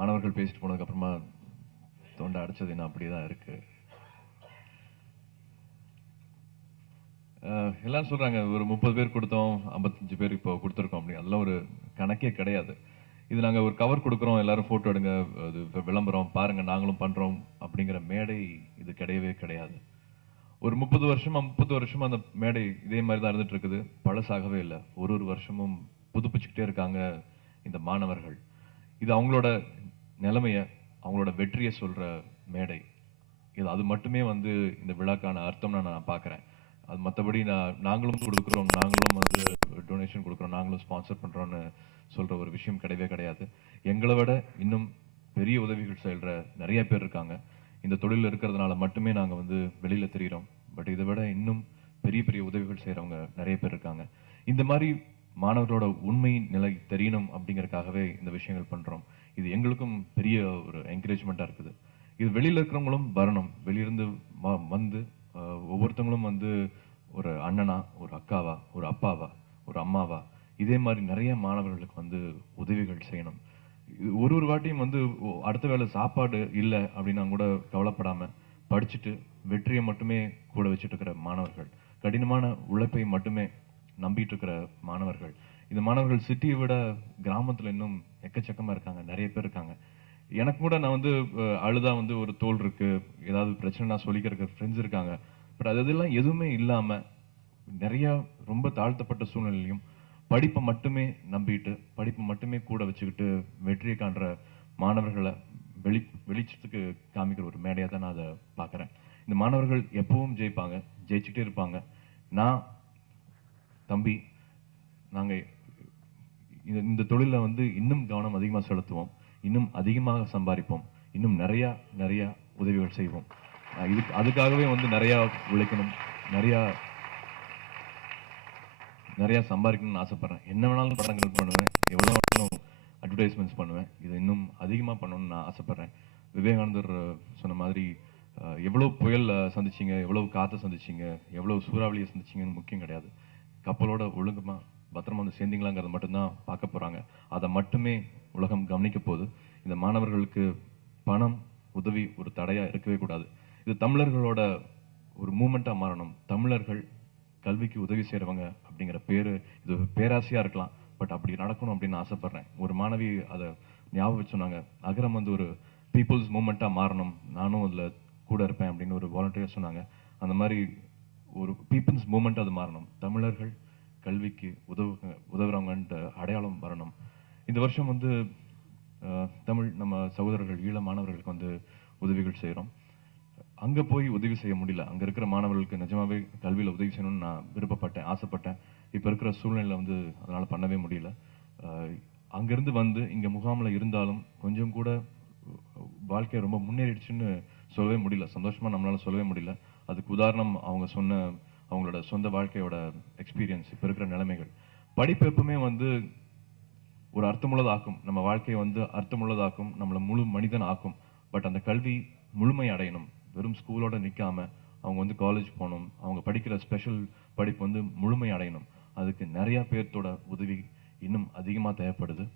மாணவர்கள் பேசிட்டு போனதுக்கு அப்புறமா தொண்டை அடைச்சது என்ன அப்படியேதான் இருக்கு. எல்லாரும் சொல்றாங்க ஒரு 30 பேர் கொடுத்தோம், 55 பேர் இப்போ கொடுத்துருக்கோம் அப்படி. அதெல்லாம் ஒரு கணக்கே கிடையாது. இது நாங்க ஒரு கவர் கொடுக்குறோம், எல்லாரும் போட்டோ எடுங்க, அது விளம்பரம் பாருங்க நாங்களும் பண்றோம் அப்படிங்கிற மேடை இது கிடையவே கிடையாது. ஒரு 30 வருஷமா அந்த மேடை இதே மாதிரி தான் இருந்துட்டு இருக்குது. பழசாகவே இல்லை. ஒரு வருஷமும் புதுப்பிச்சுக்கிட்டே இருக்காங்க இந்த மாணவர்கள். இது அவங்களோட நிலைமைய, அவங்களோட வெற்றியை சொல்ற மேடை. இது அது மட்டுமே வந்து இந்த விழாக்கான அர்த்தம்னு நான் பார்க்கிறேன். அது மற்றபடி நாங்களும் கொடுக்குறோம், நாங்களும் வந்து டொனேஷன் கொடுக்குறோம், நாங்களும் ஸ்பான்சர் பண்றோம்னு சொல்ற ஒரு விஷயம் கிடையவே கிடையாது. எங்களை விட இன்னும் பெரிய உதவிகள் செய்யற நிறைய பேர் இருக்காங்க. இந்த தொழில் இருக்கிறதுனால மட்டுமே நாங்க வந்து வெளியில தெரிகிறோம். பட் இதை விட இன்னும் பெரிய பெரிய உதவிகள் செய்யறவங்க நிறைய பேர் இருக்காங்க. இந்த மாதிரி மாணவர்களோட உண்மை நிலை தெரியணும் அப்படிங்கறதுக்காகவே இந்த விஷயங்கள் பண்றோம். இது எங்களுக்கும் பெரிய ஒரு என்கரேஜ்மெண்டா இருக்குது. இது வெளியில இருக்கிறவங்களும் வரணும். வெளியிருந்து வந்து ஒவ்வொருத்தவங்களும் வந்து ஒரு அண்ணனா, ஒரு அக்காவா, ஒரு அப்பாவா, ஒரு அம்மாவா, இதே மாதிரி நிறைய மாணவர்களுக்கு வந்து உதவிகள் செய்யணும். ஒரு வாட்டியும் வந்து அடுத்த வேளை சாப்பாடு இல்லை அப்படின்னா கூட கவலைப்படாம படிச்சுட்டு வெற்றியை மட்டுமே கூட வச்சுட்டு இருக்கிற மாணவர்கள், கடினமான உழைப்பை மட்டுமே நம்பிட்டு இருக்கிற மாணவர்கள். இந்த மாணவர்கள் சிட்டியை விட கிராமத்துல இன்னும் எக்கச்சக்கமா இருக்காங்க, நிறைய பேர் இருக்காங்க. எனக்கு கூட நான் வந்து அழுதா வந்து ஒரு தோல் இருக்கு, ஏதாவது பிரச்சனை நான் சொல்லிக்கிறதுக்கு ஃப்ரெண்ட்ஸ் இருக்காங்க. பட் அதெல்லாம் எதுவுமே இல்லாம நிறைய ரொம்ப தாழ்த்தப்பட்ட சூழ்நிலையிலும் படிப்பை மட்டுமே நம்பிட்டு, படிப்பை மட்டுமே கூட வச்சுக்கிட்டு வெற்றியை காண்ற மாணவர்களை வெளிச்சத்துக்கு காமிக்கிற ஒரு மேடையா தான் நான் அதை பார்க்கிறேன். இந்த மாணவர்கள் எப்பவும் ஜெயிப்பாங்க, ஜெயிச்சுட்டே இருப்பாங்க. நான் தம்பி, நாங்க இந்த தொழில வந்து இன்னும் கவனம் அதிகமாக செலுத்துவோம், இன்னும் அதிகமாக சம்பாதிப்போம், இன்னும் நிறைய நிறைய உதவிகள் செய்வோம். அதுக்காகவே வந்து நிறைய உழைக்கணும், நிறைய நிறைய சம்பாதிக்கணும்னு ஆசைப்படுறேன். என்ன வேணாலும் படங்கள் பண்ணுவேன், எவ்வளவு வேணாலும் அட்வர்டைஸ்மெண்ட்ஸ் பண்ணுவேன். இதை இன்னும் அதிகமா பண்ணணும்னு நான் ஆசைப்படுறேன். விவேகானந்தர் சொன்ன மாதிரி எவ்வளவு புயல் சந்திச்சீங்க, எவ்வளவு காற்றை சந்திச்சீங்க, எவ்வளவு சூறாவளியை சந்திச்சீங்கன்னு முக்கியம் கிடையாது. கப்பலோட ஒழுங்குமா பத்திரமா வந்து சேர்ந்தீங்களாங்கிறத மட்டும்தான் பார்க்க போறாங்க. அதை மட்டுமே உலகம் கவனிக்க போகுது. இந்த மாணவர்களுக்கு பணம் உதவி ஒரு தடையா இருக்கவே கூடாது. இது தமிழர்களோட ஒரு மூமெண்டா மாறணும். தமிழர்கள் கல்விக்கு உதவி செய்யறவங்க அப்படிங்கிற பேரு இது பேராசையா இருக்கலாம். பட் அப்படி நடக்கணும் அப்படின்னு ஆசைப்படுறேன். ஒரு மாணவி அதை ஞாபகம் சொன்னாங்க, அகரம் வந்து ஒரு பீப்புள்ஸ் மூமெண்டா மாறணும், நானும் அதுல கூட இருப்பேன் அப்படின்னு ஒரு வாலண்டியர் சொன்னாங்க. அந்த மாதிரி ஒரு பீப்புள்ஸ் மூமெண்ட் அது மாறணும். தமிழர்கள் கல்விக்கு உதவுறவங்கன்ற அடையாளம் வரணும். இந்த வருஷம் வந்து தமிழ் நம்ம சகோதரர்கள் ஈழ மாணவர்களுக்கு வந்து உதவிகள் செய்யறோம். அங்க போய் உதவி செய்ய முடியல. அங்க இருக்கிற மாணவர்களுக்கு நிஜமாவே கல்வியில உதவி செய்யணும்னு நான் விருப்பப்பட்டேன், ஆசைப்பட்டேன். இப்ப இருக்கிற சூழ்நிலையில வந்து அதனால பண்ணவே முடியல. அங்கிருந்து வந்து இங்க முகாமில் இருந்தாலும் கொஞ்சம் கூட வாழ்க்கை ரொம்ப முன்னேறிடுச்சுன்னு சொல்லவே முடியல. சந்தோஷமா நம்மளால சொல்லவே முடியல. அதுக்கு உதாரணம் அவங்க சொன்ன அவங்களோட சொந்த வாழ்க்கையோட எக்ஸ்பீரியன்ஸ், இப்ப இருக்கிற நிலைமைகள். படிப்பு எப்பவுமே வந்து ஒரு அர்த்தமுள்ளதாக்கும், நம்ம வாழ்க்கையை வந்து அர்த்தமுள்ளதாக்கும், நம்மளை முழு மனிதன் ஆக்கும். பட் அந்த கல்வி முழுமை அடையணும். வெறும் ஸ்கூலோட நிக்காம அவங்க வந்து காலேஜ் போகணும், அவங்க படிக்கிற ஸ்பெஷல் படிப்பு வந்து முழுமை அடையணும். அதுக்கு நிறைய பேர்த்தோட உதவி இன்னும் அதிகமா தேவைப்படுது.